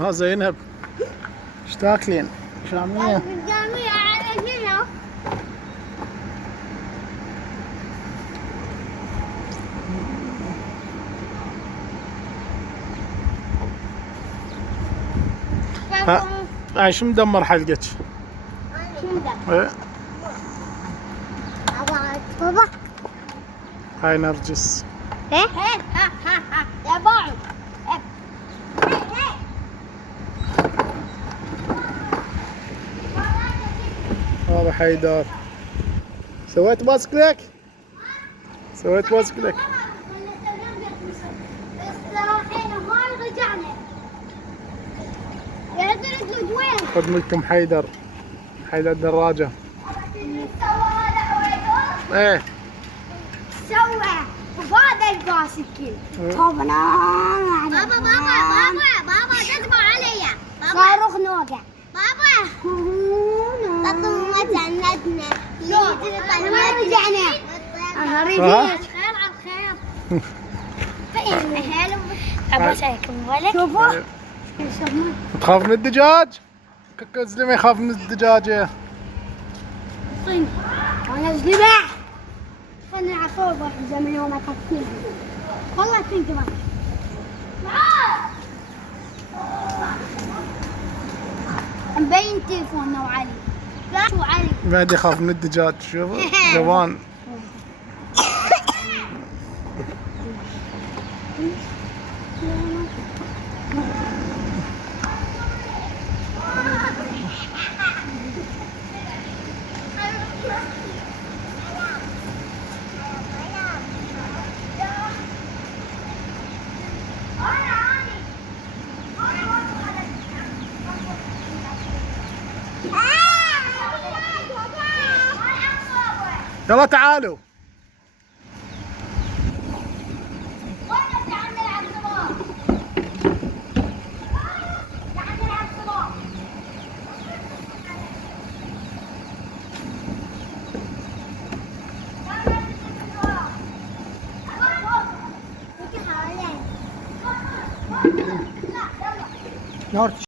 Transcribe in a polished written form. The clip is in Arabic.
ها زينب ايش تاكلين؟ شامية؟ قدامي على شنو؟ هاي شو مدمر حلقك؟ شو ده؟ ايه بابا هاي نرجس. ايه ها ها ها يا باعو هذا حيدر. سويت باسكلك؟ سويت باسكلك؟ خذ منكم حيدر. حيدر دراجة. ايه سوى وهذا الباسكل بابا تتبع علي صاروخ نوقع بابا تطلع جنتنا ما رجعنا خير على الخير ابغى اسالكم ولك شوفوا تخاف من الدجاج؟ زلمة يخاف من الدجاجة. انا زلمة خلنا عفوا زي من يوم اكفيها والله تنقبل مبين تليفوننا وعلي لا شو علي بعد يخاف من الدجاج. شوف جوان. يلا تعالوا. نورتش